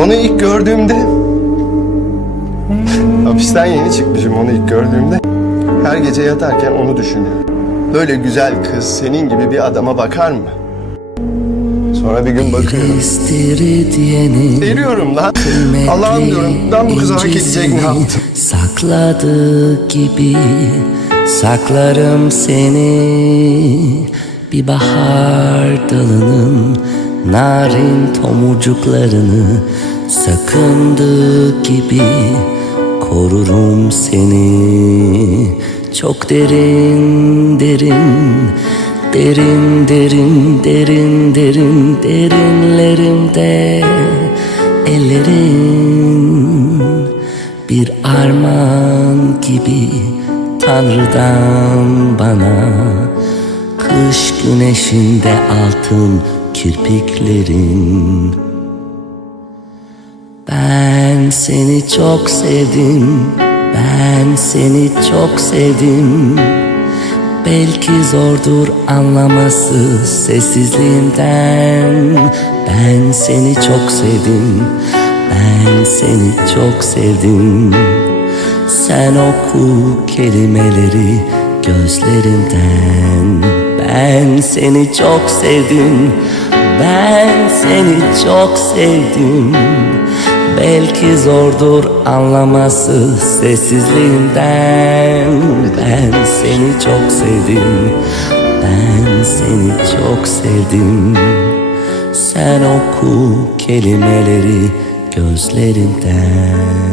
Onu ilk gördüğümde... Hapisten yeni çıkmışım onu ilk gördüğümde. Her gece yatarken onu düşünüyorum. Böyle güzel kız senin gibi bir adama bakar mı? Sonra bir gün bakıyorum. Eriyorum lan. Allah'ım diyorum ben bu kıza hak edecek ne yaptım? Sakladığı gibi saklarım seni Bir bahar dalının narin tomurcuklarını Sakındığı gibi korurum seni. Çok derin derin Derin derin derin derin derinlerimde ellerin bir armağan gibi Tanrı'dan bana Kış güneşinde altın kirpiklerin. Ben seni çok sevdim Ben seni çok sevdim. Belki zordur anlaması sessizliğimden. Ben seni çok sevdim Ben seni çok sevdim. Sen oku kelimeleri gözlerimden. Ben seni çok sevdim Ben seni çok sevdim. Belki zordur anlaması sessizliğimden. Ben seni çok sevdim. Ben seni çok sevdim. Sen oku kelimeleri gözlerimden